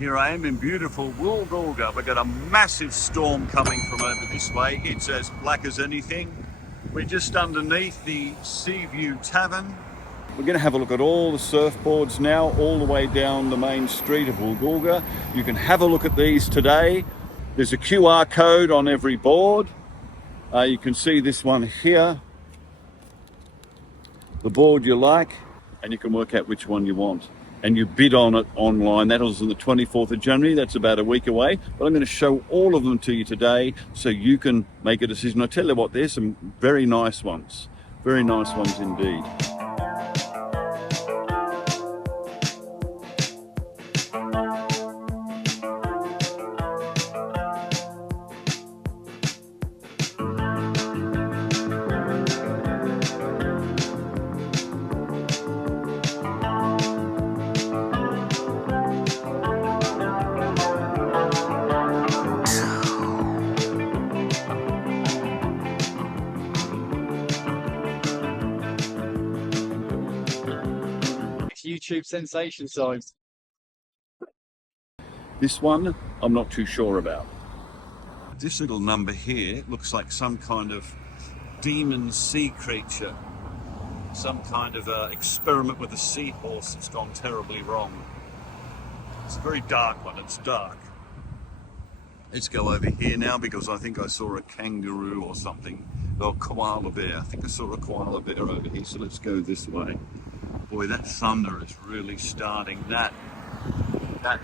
Here I am in beautiful WOOLGOOLGA. We've got a massive storm coming from over this way. It's as black as anything. We're just underneath the Seaview Tavern. We're going to have a look at all the surfboards now, all the way down the main street of WOOLGOOLGA. You can have a look at these today. There's a QR code on every board. You can see this one here, the board you like, and you can work out which one you want. And you bid on it online. That was on the 24th of January. That's about a week away. But I'm going to show all of them to you today so you can make a decision. I tell you what, there's some very nice ones. Very nice ones indeed. YouTube sensation size. This one, I'm not too sure about. This little number here looks like some kind of demon sea creature. Some kind of experiment with a seahorse that's gone terribly wrong. It's a very dark one, it's dark. Let's go over here now because I think I saw a kangaroo or something. Or koala bear. I think I saw a koala bear over here, so let's go this way. Boy, that thunder is really starting. That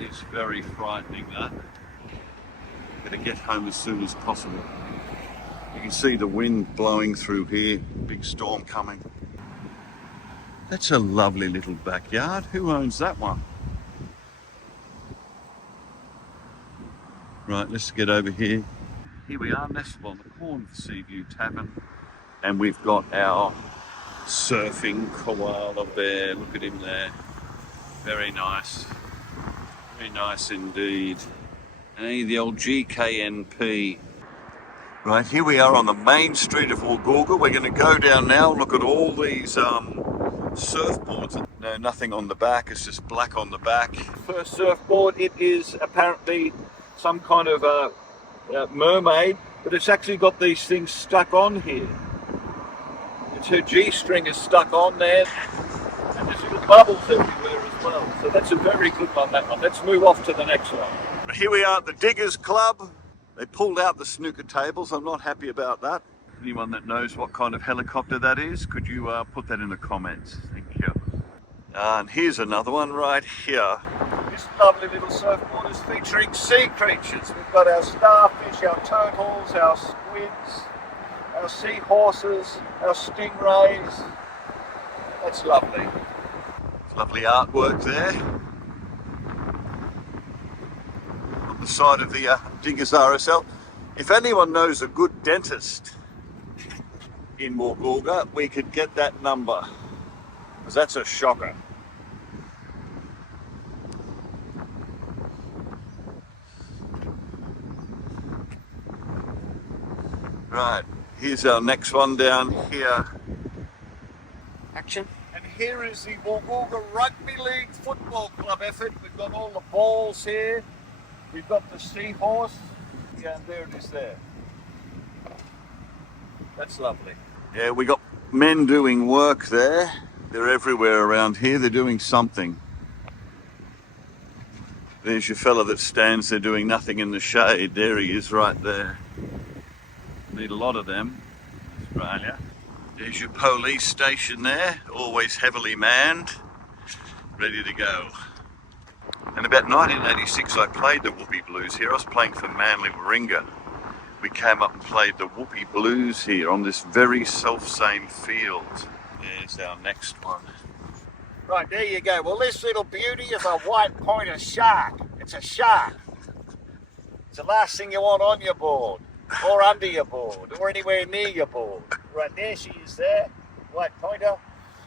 is very frightening, that. Better get home as soon as possible. You can see the wind blowing through here. Big storm coming. That's a lovely little backyard. Who owns that one? Right, let's get over here. Here we are, nestled on the corner of the Seaview Tavern. And we've got our surfing koala bear. Look at him there. Very nice. Very nice indeed. Hey, the old GKNP. Right, here we are on the main street of WOOLGOOLGA. We're going to go down now, look at all these surfboards. No, nothing on the back. It's just black on the back. First surfboard, it is apparently some kind of mermaid, but it's actually got these things stuck on here. Her G-string is stuck on there, and there's little bubbles everywhere as well. So that's a very good one, that one. Let's move off to the next one. Here we are at the Diggers Club. They pulled out the snooker tables. I'm not happy about that. Anyone that knows what kind of helicopter that is, could you put that in the comments? Thank you. And here's another one right here. This lovely little surfboard is featuring sea creatures. We've got our starfish, our turtles, our squids, our seahorses, our stingrays. That's lovely. It's lovely artwork there. On the side of the Diggers RSL. If anyone knows a good dentist in WOOLGOOLGA, we could get that number. Because that's a shocker. Right. Here's our next one down here. Action. And here is the WOOLGOOLGA Rugby League Football Club effort. We've got all the balls here. We've got the seahorse. Yeah, and there it is there. That's lovely. Yeah, we got men doing work there. They're everywhere around here. They're doing something. There's your fella that stands there doing nothing in the shade. There he is right there. Need a lot of them, Australia. There's your police station there, always heavily manned, ready to go. And about 1986 I played the Whoopee Blues here. I was playing for Manly Warringah. We came up and played the Whoopee Blues here on this very self-same field. There's our next one. Right, there you go. Well, this little beauty is a white pointer shark. It's a shark. It's the last thing you want on your board, or under your board, or anywhere near your board. Right there she is there, white pointer.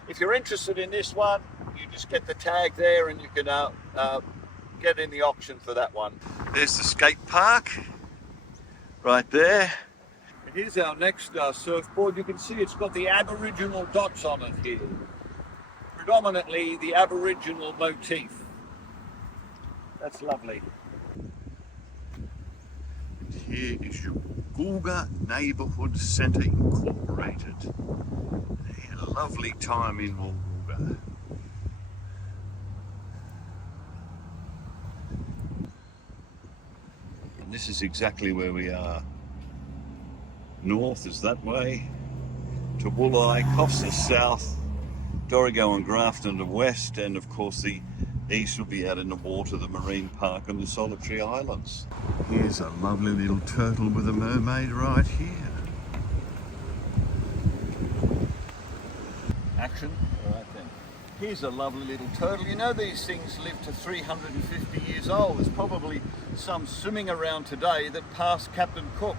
If you're interested in this one, you just get the tag there and you can get in the auction for that one. There's the skate park, right there. And here's our next surfboard. You can see it's got the Aboriginal dots on it here. Predominantly the Aboriginal motif. That's lovely. Here is your WOOLGOOLGA Neighbourhood Centre Incorporated. A lovely time in WOOLGOOLGA. And this is exactly where we are. North is that way, to Woolai, Costa south, Dorrigo and Grafton to west, and of course the east will be out in the water, the marine park and the solitary islands. Here's a lovely little turtle with a mermaid right here. Action. All right then. Here's a lovely little turtle. You know these things live to 350 years old. There's probably some swimming around today that passed Captain Cook.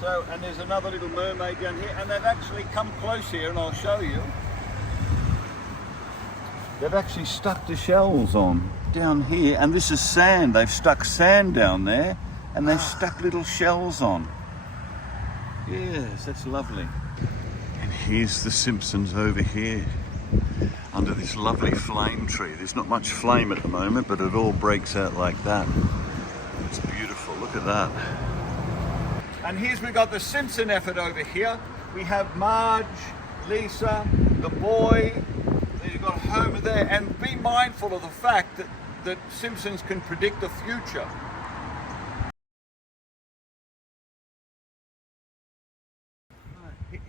So, and there's another little mermaid down here, and they've actually come close here, and I'll show you. They've actually stuck the shells on down here, and this is sand. They've stuck sand down there, and they've stuck little shells on. Yes, that's lovely. And here's the Simpsons over here, under this lovely flame tree. There's not much flame at the moment, but it all breaks out like that. It's beautiful, look at that. And here's we've got the Simpson effort over here. We have Marge, Lisa, the boy, you've got Homer there, and be mindful of the fact that Simpsons can predict the future.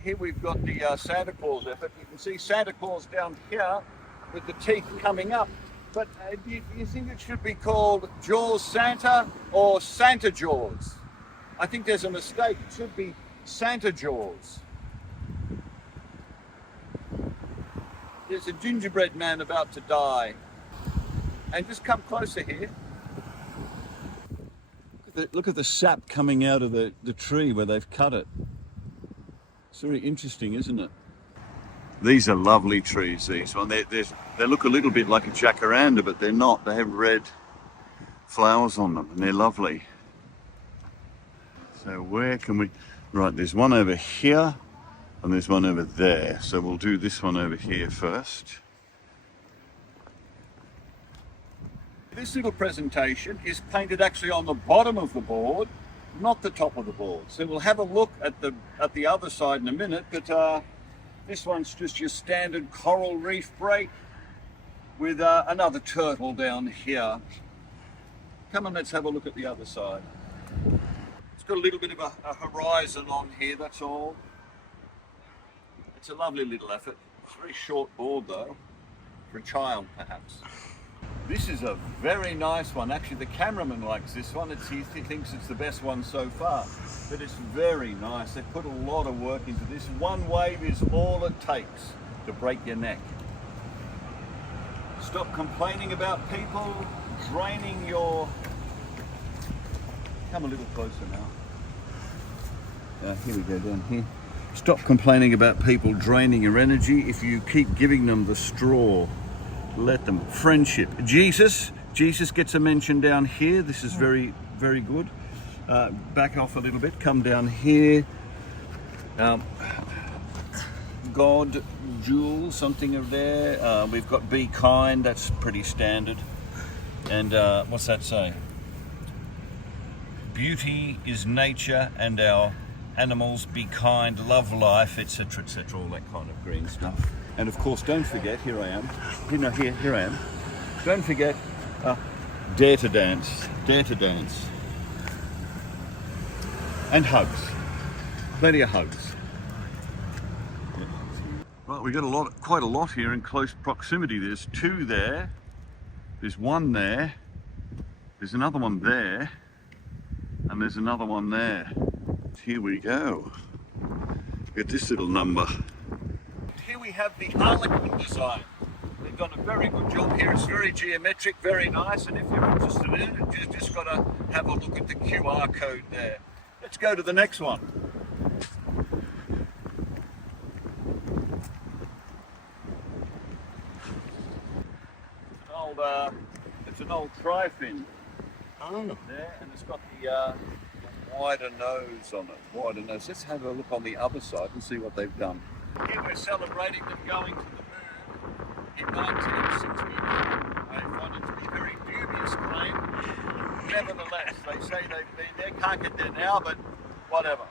Here we've got the Santa Claus effort. You can see Santa Claus down here with the teeth coming up. But do you think it should be called Jaws Santa or Santa Jaws? I think there's a mistake. It should be Santa Jaws. There's a gingerbread man about to die. And just come closer here. Look at the sap coming out of the tree where they've cut it. It's very interesting, isn't it? These are lovely trees, these ones. They look a little bit like a jacaranda, but they're not. They have red flowers on them, and they're lovely. So where can we... Right, there's one over here, and there's one over there. So we'll do this one over here first. This little presentation is painted actually on the bottom of the board, not the top of the board. So we'll have a look at the other side in a minute, but this one's just your standard coral reef break with another turtle down here. Come on, let's have a look at the other side. It's got a little bit of a horizon on here, that's all. It's a lovely little effort. It's a very short board though, for a child perhaps. This is a very nice one. Actually, the cameraman likes this one. He thinks it's the best one so far. But it's very nice. They put a lot of work into this. One wave is all it takes to break your neck. Stop complaining about people draining your... Come a little closer now. Here we go, down here. Stop complaining about people draining your energy. If you keep giving them the straw, let them. Friendship. Jesus gets a mention down here. This is very, very good. Back off a little bit. Come down here. God, Jewel, something over there. We've got be kind. That's pretty standard. And what's that say? Beauty is nature, and our animals be kind, love life, etc., etc. All that kind of green stuff. And of course, don't forget, here I am. Here I am. Don't forget, dare to dance. Dare to dance. And hugs. Plenty of hugs. Right, we've got quite a lot here in close proximity. There's two there. There's one there. There's another one there. And there's another one there. Here we go. Look at this little number. Here we have the Harlequin design. They've done a very good job here. It's very geometric, very nice. And if you're interested in it, you've just got to have a look at the QR code there. Let's go to the next one. It's an old tri-fin. Oh. There, and it's got the wider nose on it. Wider nose. Let's have a look on the other side and see what they've done. Here we're celebrating them going to the moon in 1969. I find it to be nevertheless, they say they've been there. Can't get there now, but whatever.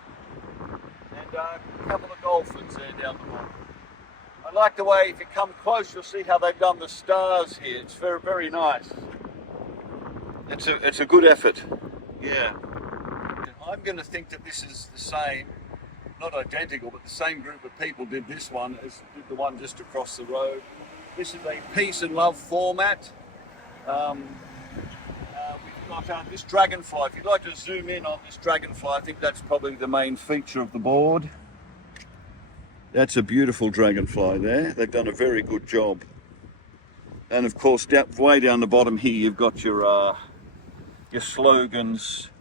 And a couple of dolphins there down the bottom. I like the way, if you come close, you'll see how they've done the stars here. It's very, very nice. It's a good effort. Yeah. I'm going to think that this is the same, not identical, but the same group of people did this one as did the one just across the road. This is a peace and love format. We've got this dragonfly. If you'd like to zoom in on this dragonfly, I think that's probably the main feature of the board. That's a beautiful dragonfly there. They've done a very good job. And of course, way down the bottom here, you've got your slogans: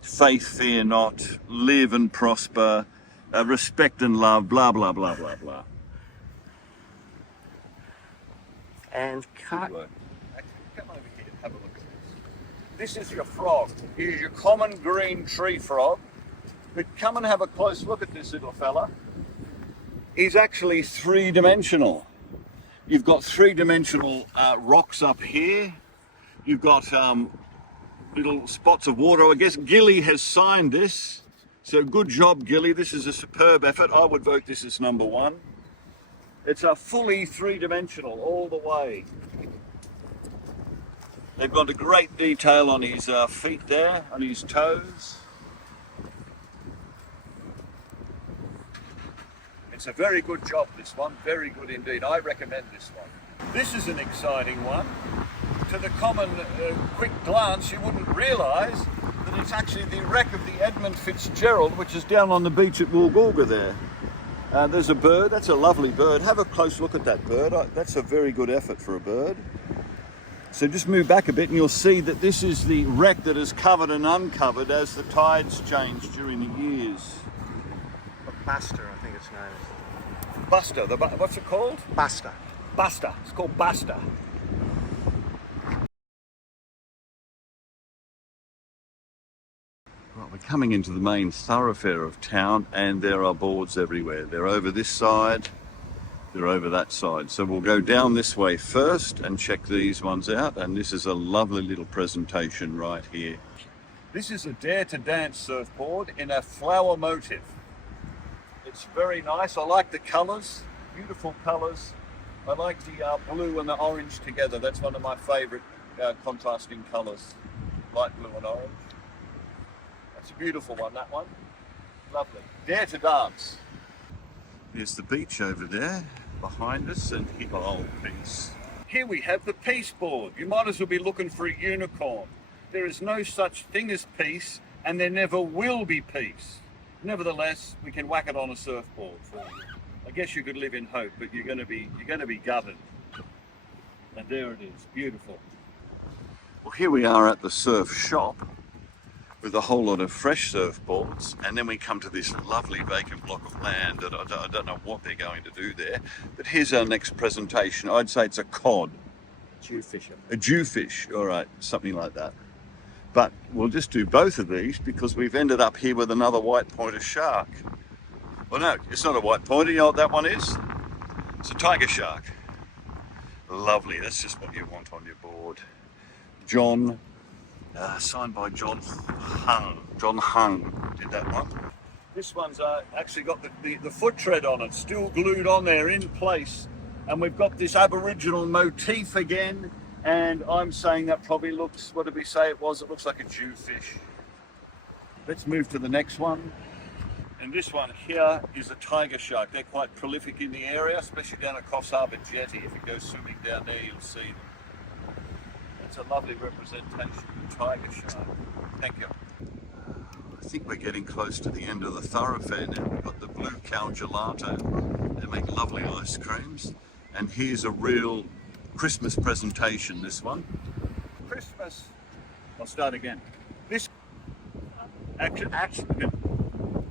faith, fear not, live and prosper, respect and love, blah, blah, blah, blah, blah. And cut. Actually, come over here and have a look at this. This is your frog. Here's your common green tree frog. But come and have a close look at this little fella. He's actually three-dimensional. You've got three-dimensional rocks up here. You've got little spots of water. I guess Gilly has signed this. So good job, Gilly. This is a superb effort. I would vote this as number one. It's a fully three-dimensional all the way. They've got a great detail on his feet there, on his toes. It's a very good job, this one. Very good indeed. I recommend this one. This is an exciting one. To the common quick glance, you wouldn't realise that it's actually the wreck of the Edmund Fitzgerald, which is down on the beach at WOOLGOOLGA there. There's a bird. That's a lovely bird. Have a close look at that bird. That's a very good effort for a bird. So just move back a bit and you'll see that this is the wreck that is covered and uncovered as the tides change during the years. Buster, I think it's known as. Buster. What's it called? Buster. Buster. It's called Buster. Right, we're coming into the main thoroughfare of town and there are boards everywhere. They're over this side, they're over that side. So we'll go down this way first and check these ones out. And this is a lovely little presentation right here. This is a Dare to Dance surfboard in a flower motif. It's very nice. I like the colours, beautiful colours. I like the blue and the orange together. That's one of my favourite contrasting colours, light blue and orange. It's a beautiful one, that one. Lovely. Dare to Dance. There's the beach over there behind us and oh, peace. Here we have the peace board. You might as well be looking for a unicorn. There is no such thing as peace and there never will be peace. Nevertheless, we can whack it on a surfboard for you. I guess you could live in hope, but you're going to be gutted. And there it is, beautiful. Well, here we are at the surf shop with a whole lot of fresh surfboards, and then we come to this lovely vacant block of land that I don't know what they're going to do there. But here's our next presentation. I'd say it's a cod. Jewfish. A jewfish, all right, something like that. But we'll just do both of these because we've ended up here with another white pointer shark. Well, no, it's not a white pointer. You know what that one is? It's a tiger shark. Lovely. That's just what you want on your board. John, signed by John Hung. John Hung did that one. This one's actually got the foot tread on it, still glued on there in place. And we've got this Aboriginal motif again. And I'm saying that probably looks, what did we say it was? It looks like a jewfish. Let's move to the next one. And this one here is a tiger shark. They're quite prolific in the area, especially down at Coffs Harbour Jetty. If you go swimming down there, you'll see them. It's a lovely representation of the tiger shark. Thank you. I think we're getting close to the end of the thoroughfare now. We've got the Blue Cow Gelato. They make lovely ice creams. And here's a real Christmas presentation, this one. Christmas. I'll start again. This action.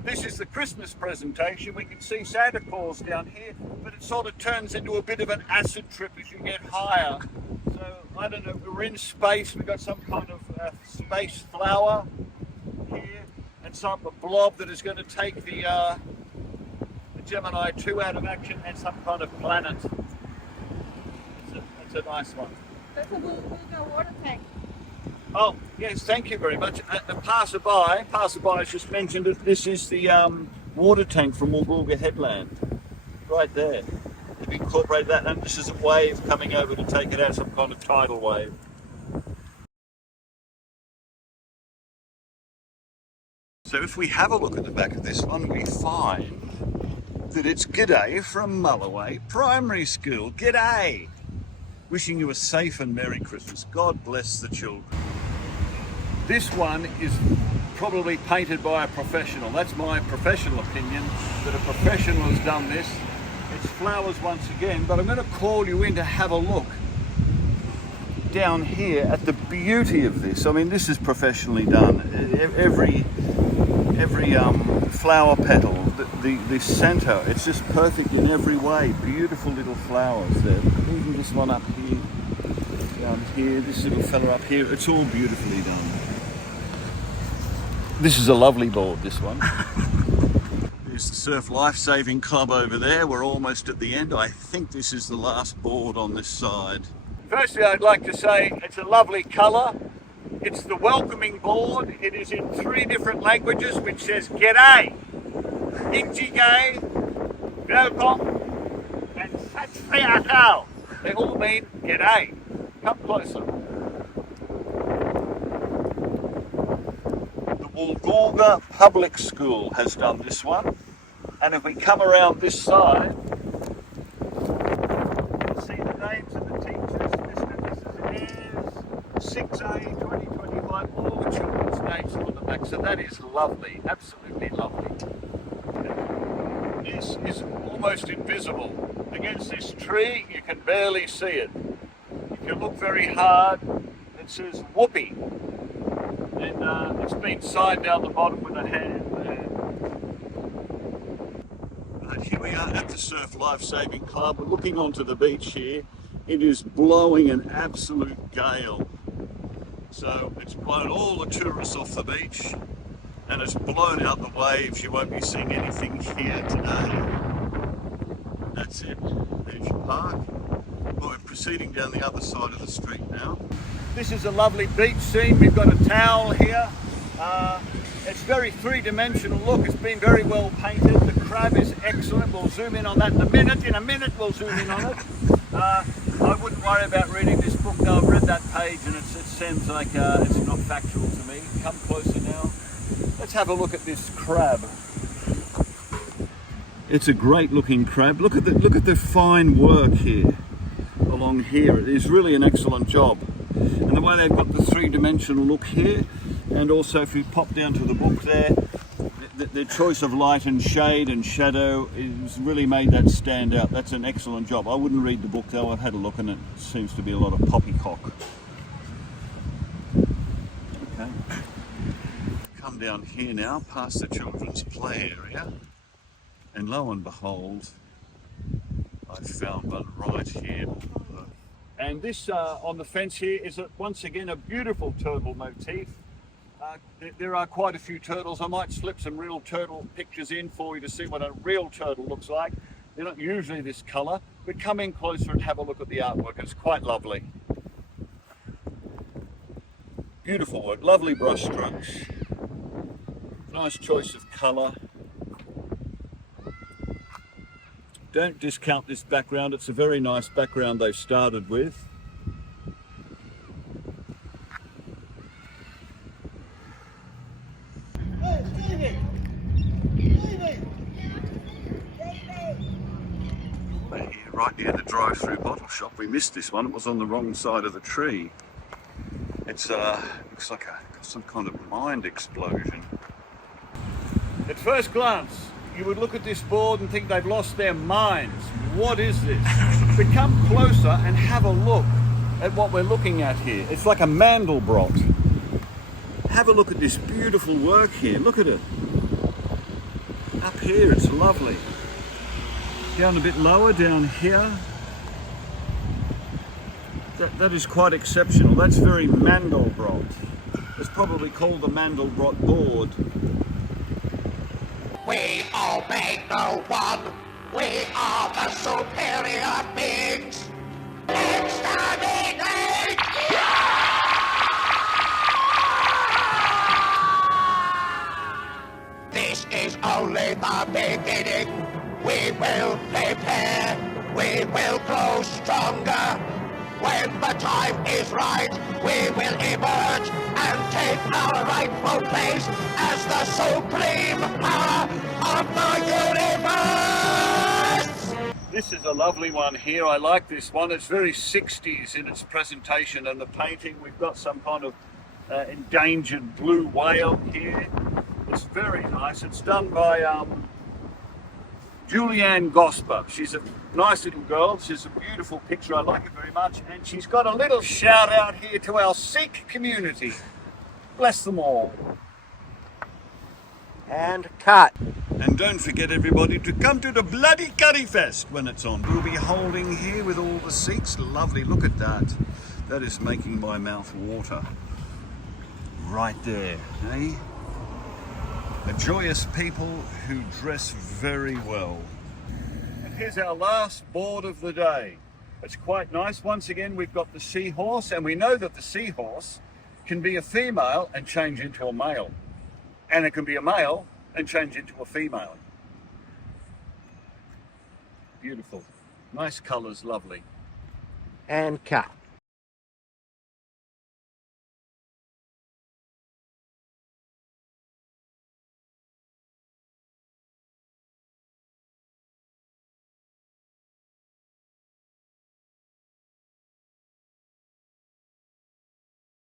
This is the Christmas presentation. We can see Santa Claus down here, but it sort of turns into a bit of an acid trip as you get higher. So I don't know. We're in space. We've got some kind of space flower here, and some blob that is going to take the Gemini 2 out of action, and some kind of planet. It's a nice one. That's a WOOLGOOLGA water tank. Oh, yes, thank you very much. A passerby has just mentioned that this is the water tank from WOOLGOOLGA Headland. Right there. They've incorporated that, and this is a wave coming over to take it out, some kind of tidal wave. So if we have a look at the back of this one, we find that it's G'day from Mulloway Primary School. G'day! Wishing you a safe and Merry Christmas. God bless the children. This one is probably painted by a professional. That's my professional opinion, that a professional has done this. It's flowers once again, but I'm going to call you in to have a look down here at the beauty of this. I mean, this is professionally done. Every flower petal, the center, it's just perfect in every way. Beautiful little flowers there. Even this one up here, down here, this little fella up here, it's all beautifully done. This is a lovely board, this one. There's the Surf Lifesaving Club over there. We're almost at the end. I think this is the last board on this side. Firstly, I'd like to say it's a lovely colour. It's the welcoming board. It is in 3 different languages, which says G'day, Injigay, Welcome, and Sat Sri Akal. They all mean G'day. Come closer. WOOLGOOLGA Public School has done this one, and if we come around this side, you can see the names of the teachers listed. This is 6A 2025, all the children's names are on the back, so that is lovely, absolutely lovely. This is almost invisible. Against this tree, you can barely see it. If you look very hard, it says Whoopee. And it's been signed down the bottom with a hand there. Right, here we are at the Surf Lifesaving Club. We're looking onto the beach here. It is blowing an absolute gale. So it's blown all the tourists off the beach and it's blown out the waves. You won't be seeing anything here today. That's it. There's your park. Well, we're proceeding down the other side of the street now. This is a lovely beach scene. We've got a towel here. It's very 3-dimensional look. It's been very well painted. The crab is excellent. We'll zoom in on that in a minute. In a minute we'll zoom in on it. I wouldn't worry about reading this book though. I've read that page and it seems like it's not factual to me. Come closer now. Let's have a look at this crab. It's a great looking crab. Look at the fine work here along here. It is really an excellent job. And the way they've got the 3-dimensional look here, and also if you pop down to the book there, the choice of light and shade and shadow is really made that stand out. That's an excellent job. I wouldn't read the book though. I've had a look and it seems to be a lot of poppycock. Okay. Come down here now, past the children's play area, and lo and behold, I found one right here. And this on the fence here is once again a beautiful turtle motif. There are quite a few turtles. I might slip some real turtle pictures in for you to see what a real turtle looks like. They're not usually this colour, but come in closer and have a look at the artwork. It's quite lovely. Beautiful work, lovely brush strokes. Nice choice of colour. Don't discount this background. It's a very nice background they've started with. Right near the drive-through bottle shop. We missed this one. It was on the wrong side of the tree. It's looks like some kind of mind explosion. At first glance, you would look at this board and think they've lost their minds. What is this? But come closer and have a look at what we're looking at here. It's like a Mandelbrot. Have a look at this beautiful work here. Look at it. Up here, it's lovely. Down a bit lower, down here. That is quite exceptional. That's very Mandelbrot. It's probably called the Mandelbrot board. We obey no one. We are the superior beings. Exterminate! we will grow stronger. When the time is right, we will emerge and take our rightful place as the supreme power of the universe! This is a lovely one here. I like this one. It's very 60s in its presentation and the painting. We've got some kind of endangered blue whale here. It's very nice. It's done by Julianne Gosper. She's a nice little girl. She's a beautiful picture. I like it very much. And she's got a little shout out here to our Sikh community. Bless them all. And cut. And don't forget, everybody, to come to the bloody Curry Fest when it's on. We'll be holding here with all the Sikhs. Lovely. Look at that. That is making my mouth water. Right there, eh? A joyous people who dress very well. And here's our last board of the day. It's quite nice. Once again, we've got the seahorse, and we know that the seahorse can be a female and change into a male. And it can be a male and change into a female. Beautiful. Nice colours, lovely. And cut.